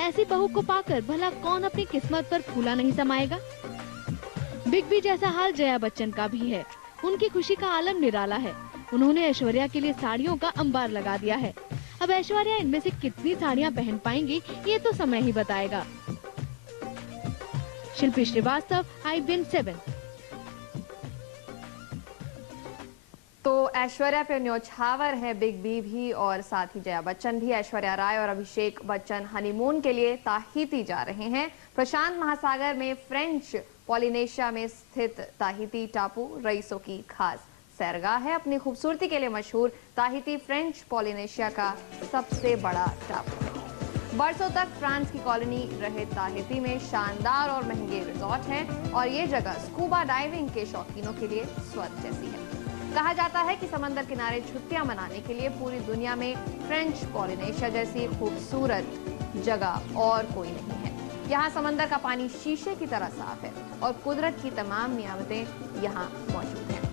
ऐसी बहू को पाकर भला कौन अपनी किस्मत पर फूला नहीं समाएगा। बिग बी जैसा हाल जया बच्चन का भी है। उनकी खुशी का आलम निराला है। उन्होंने ऐश्वर्या के लिए साड़ियों का अंबार लगा दिया है। अब ऐश्वर्या इनमें से कितनी साड़ियां पहन पाएंगी ये तो समय ही बताएगा। शिल्पी श्रीवास्तव, IBN 7। तो ऐश्वर्या पे न्यौछावर है बिग बी भी और साथ ही जया बच्चन भी। ऐश्वर्या राय और अभिषेक बच्चन हनीमून के लिए ताहिती जा रहे हैं। प्रशांत महासागर में फ्रेंच पॉलिनेशिया में स्थित ताहिती टापू रईसों की खास सैरगाह है। अपनी खूबसूरती के लिए मशहूर ताहिती फ्रेंच पॉलिनेशिया का सबसे बड़ा टापू है। बरसों तक फ्रांस की कॉलोनी रहे ताहिती में शानदार और महंगे रिजॉर्ट हैं और ये जगह स्कूबा डाइविंग के शौकीनों के लिए स्वर्ग जैसी है। कहा जाता है कि समंदर किनारे छुट्टियां मनाने के लिए पूरी दुनिया में फ्रेंच पॉलिनेशिया जैसी खूबसूरत जगह और कोई नहीं है। यहाँ समंदर का पानी शीशे की तरह साफ है और कुदरत की तमाम नियामतें यहाँ मौजूद हैं।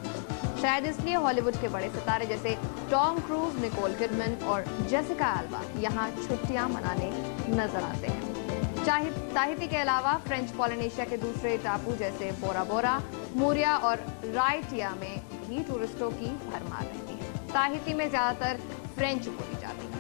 शायद इसलिए हॉलीवुड के बड़े सितारे जैसे टॉम क्रूज, निकोल किडमैन और जेसिका अल्बा यहाँ छुट्टियां मनाने नजर आते हैं। ताहिती के अलावा फ्रेंच पॉलिनेशिया के दूसरे टापू जैसे बोरा बोरा, मूरिया और राइटिया में भी टूरिस्टों की भरमार रहती है। ताहिती में ज्यादातर फ्रेंच बोली जाती है।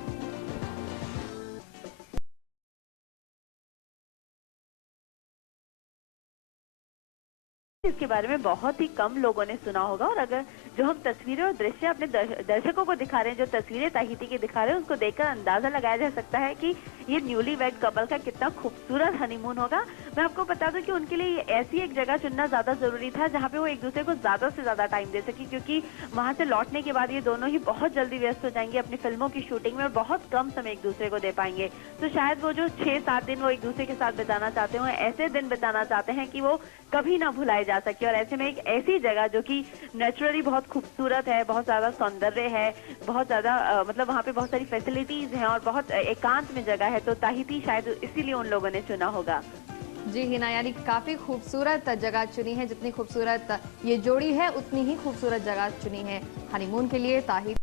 इसके बारे में बहुत ही कम लोगों ने सुना होगा और अगर जो हम तस्वीरें और दृश्य अपने दर्शकों को दिखा रहे हैं, जो तस्वीरें ताहिती की दिखा रहे हैं, उसको देखकर अंदाजा लगाया जा सकता है कि ये न्यूली वेड कपल का कितना खूबसूरत हनीमून होगा। मैं आपको बता दूं कि उनके लिए ऐसी एक जगह चुनना ज्यादा जरूरी था जहाँ पे वो एक दूसरे को ज्यादा से ज्यादा टाइम दे सके, क्योंकि वहां से लौटने के बाद ये दोनों ही बहुत जल्दी व्यस्त हो जाएंगे अपनी फिल्मों की शूटिंग में और बहुत कम समय एक दूसरे को दे पाएंगे। तो शायद वो जो 6-7 दिन वो एक दूसरे के साथ बिताना चाहते हो, ऐसे दिन बिताना चाहते हैं कि वो कभी ना भुलाए जा सके। और ऐसे में एक ऐसी जगह जो कि नेचुरली बहुत खूबसूरत है, बहुत ज्यादा सौंदर्य है, बहुत ज्यादा मतलब वहाँ पे बहुत सारी फैसिलिटीज हैं और बहुत एकांत में जगह है, तो ताहिती शायद इसीलिए उन लोगों ने चुना होगा। जी हिना, यानी काफी खूबसूरत जगह चुनी है। जितनी खूबसूरत ये जोड़ी है उतनी ही खूबसूरत जगह चुनी है हनीमून के लिए Tahiti.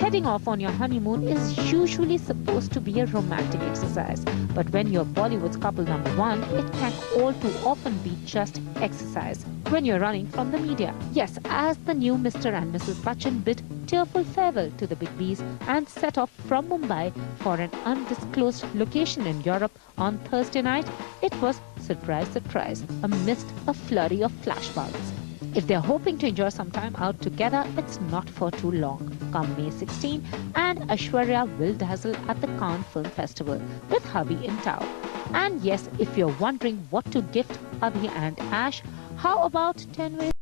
Heading off on your honeymoon is usually supposed to be a romantic exercise, but when you're Bollywood's couple number one, it can all too often be just exercise when you're running from the media. Yes, as the new Mr. and Mrs. Bachchan bid tearful farewell to the Big Bs and set off from Mumbai for an undisclosed location in Europe on Thursday night, it was surprise, surprise, amidst a flurry of flashbulbs. If they're hoping to enjoy some time out together, it's not for too long. Come May 16, and Aishwarya will dazzle at the Cannes Film Festival with hubby in tow. And yes, if you're wondering what to gift Abhi and Ash, how about 10 ways?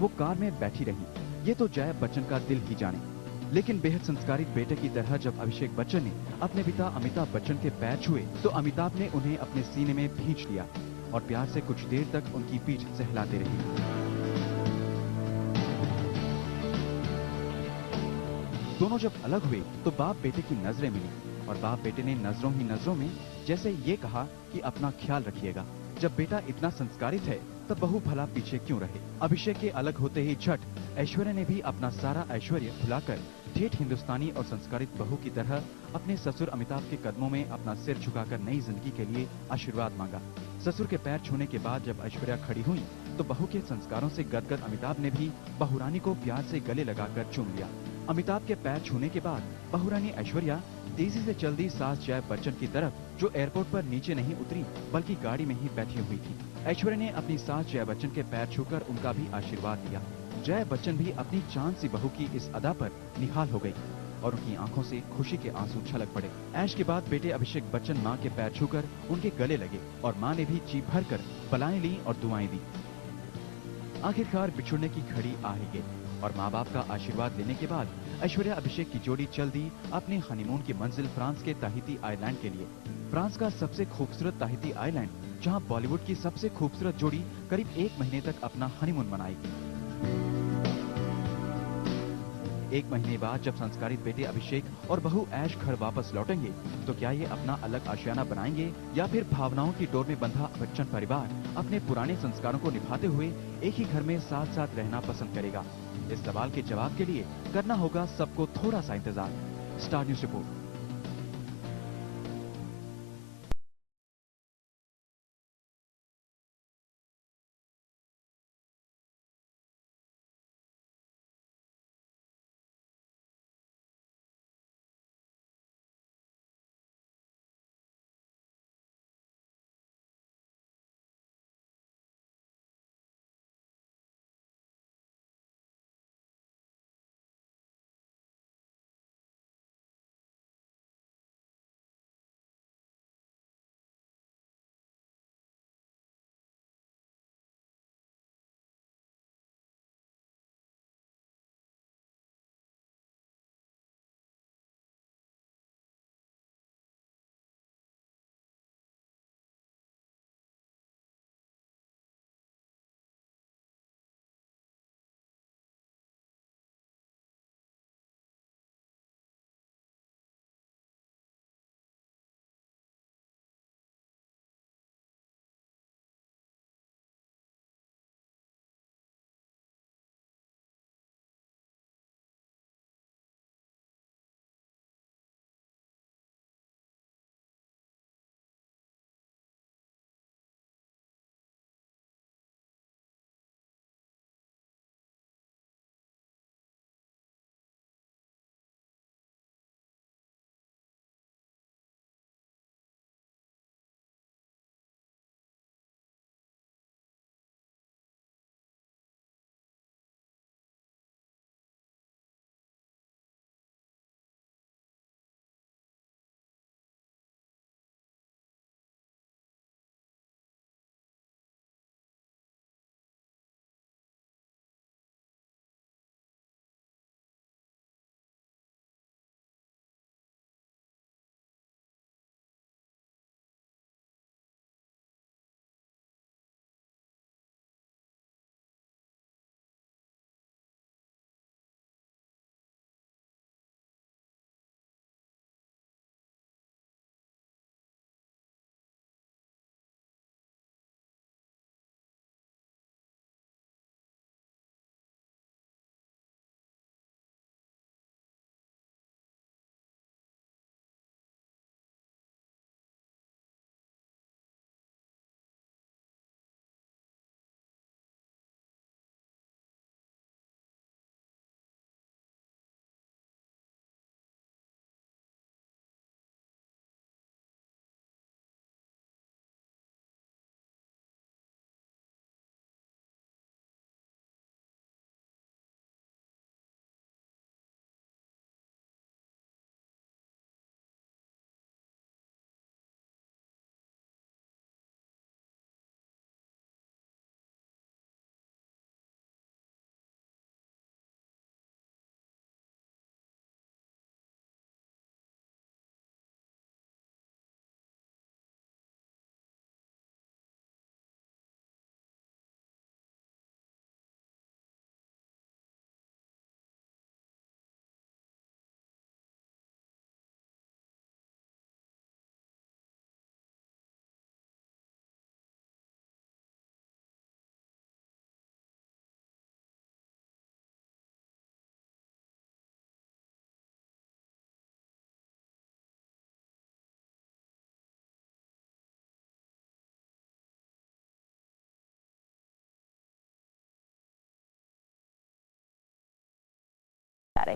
वो car में बैठी रही, ये तो जया बच्चन का दिल ही जाने। लेकिन बेहद संस्कारित बेटे की तरह जब अभिषेक बच्चन ने अपने पिता अमिताभ बच्चन के पैर छुए तो अमिताभ ने उन्हें अपने सीने में भींच लिया और प्यार से कुछ देर तक उनकी पीठ सहलाते रहे। दोनों जब अलग हुए तो बाप बेटे की नजरें मिली और बाप बेटे ने नजरों ही नजरों में जैसे ये कहा कि अपना ख्याल रखिएगा। जब बेटा इतना संस्कारित है तब बहू भला पीछे क्यों रहे। अभिषेक के अलग होते ही झट ऐश्वर्या ने भी अपना सारा ऐश्वर्य भुलाकर ठेठ हिंदुस्तानी और संस्कारित बहू की तरह अपने ससुर अमिताभ के कदमों में अपना सिर झुकाकर नई जिंदगी के लिए आशीर्वाद मांगा। ससुर के पैर छूने के बाद जब ऐश्वर्या खड़ी हुई तो बहू के संस्कारों से गदगद अमिताभ ने भी बहुरानी को प्यार से गले लगाकर चूम लिया। अमिताभ के पैर छूने के बाद बहुरानी ऐश्वर्या तेजी से चलती सास जया बच्चन की तरफ, जो एयरपोर्ट पर नीचे नहीं उतरी बल्कि गाड़ी में ही बैठी हुई थी। ऐश्वर्या ने अपनी सास जया बच्चन के पैर छूकर उनका भी आशीर्वाद लिया। जया बच्चन भी अपनी चांद सी बहू की इस अदा पर निहाल हो गई और उनकी आंखों से खुशी के आंसू छलक पड़े। ऐश के बाद बेटे अभिषेक बच्चन मां के पैर छूकर उनके गले लगे और मां ने भी जी भरकर बलाएं ली और दुआएं दी। आखिरकार बिछुड़ने की घड़ी आ ही गई और माँ बाप का आशीर्वाद लेने के बाद ऐश्वर्या अभिषेक की जोड़ी चल दी अपने हनीमून की मंजिल फ्रांस के ताहिती आइलैंड के लिए। फ्रांस का सबसे खूबसूरत ताहिती आइलैंड, जहां बॉलीवुड की सबसे खूबसूरत जोड़ी करीब 1 महीने तक अपना हनीमून मनाएगी। 1 महीने बाद जब संस्कारित बेटे अभिषेक और बहू ऐश घर वापस लौटेंगे तो क्या ये अपना अलग आशियाना बनाएंगे या फिर भावनाओं की डोर में बंधा बच्चन परिवार अपने पुराने संस्कारों को निभाते हुए एक ही घर में साथ साथ रहना पसंद करेगा? इस सवाल के जवाब के लिए करना होगा सबको थोड़ा सा इंतजार। Star news report.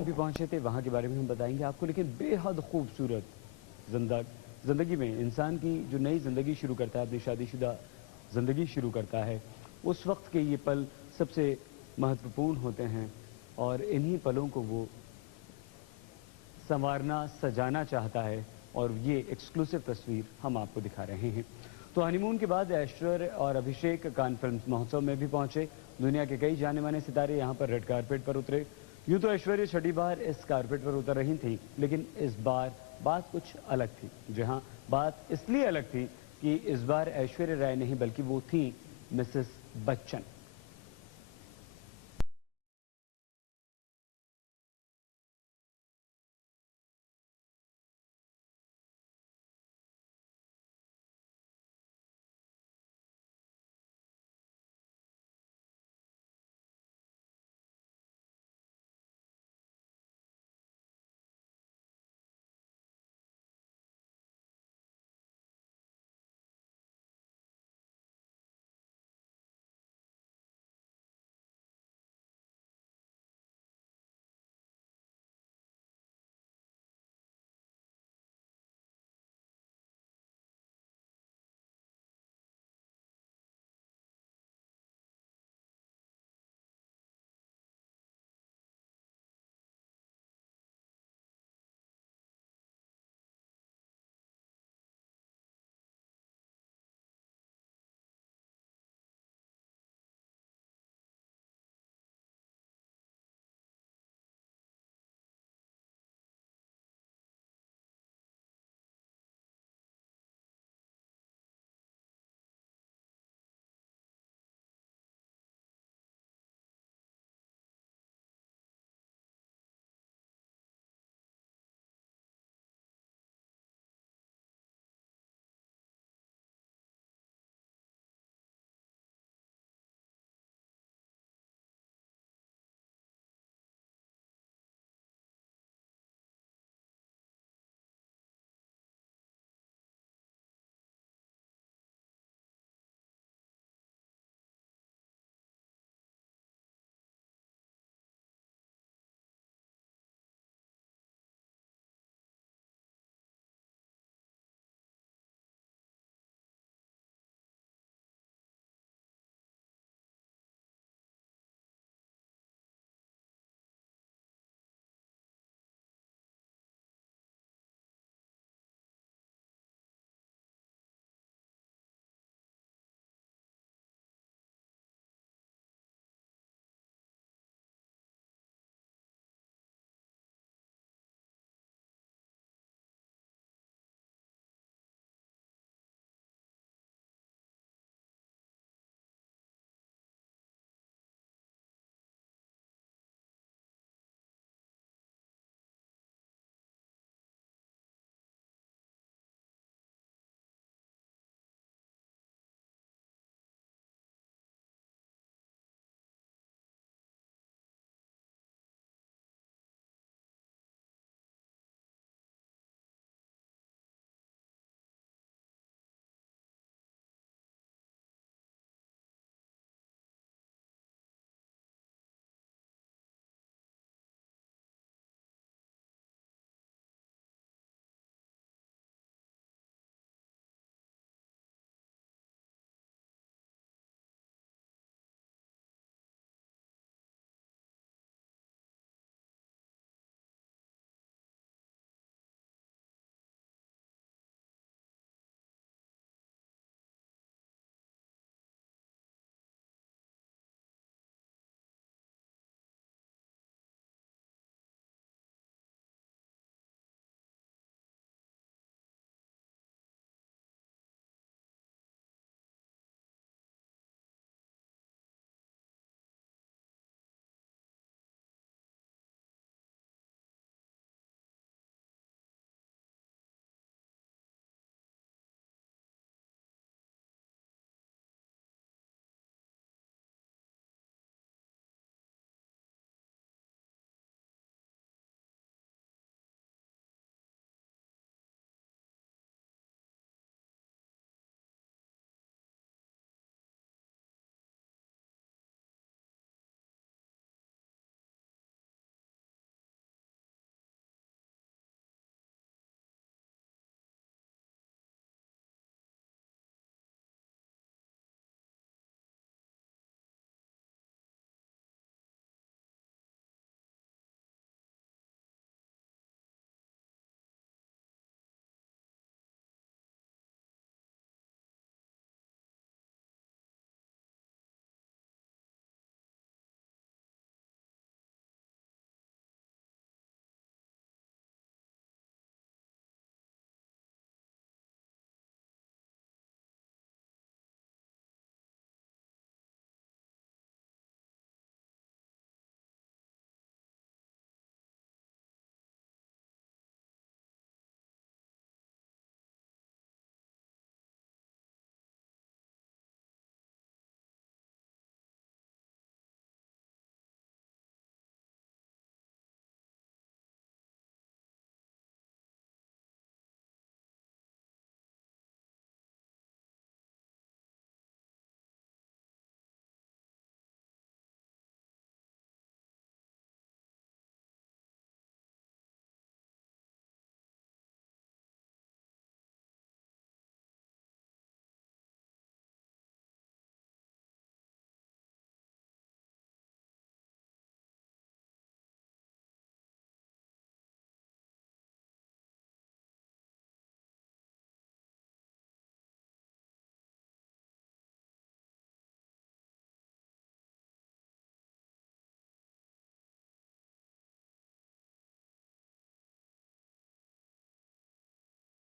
भी पहुंचे थे, वहाँ के बारे में हम बताएंगे आपको। लेकिन बेहद खूबसूरत जिंदगी में इंसान की जो नई जिंदगी शुरू करता है, अपनी शादीशुदा जिंदगी शुरू करता है, उस वक्त के ये पल सबसे महत्वपूर्ण होते हैं और इन्हीं पलों को वो संवारना, सजाना चाहता है और ये एक्सक्लूसिव तस्वीर हम आपको दिखा रहे हैं। तो हनीमून के बाद ऐश्वर्या और अभिषेक कान फिल्म महोत्सव में भी पहुंचे। दुनिया के कई जाने माने सितारे यहां पर रेड कारपेट पर उतरे। यूं तो ऐश्वर्या छठी बार इस कारपेट पर उतर रही थी, लेकिन इस बार बात कुछ अलग थी। जहां बात इसलिए अलग थी कि इस बार ऐश्वर्या राय नहीं बल्कि वो थी मिसेस बच्चन।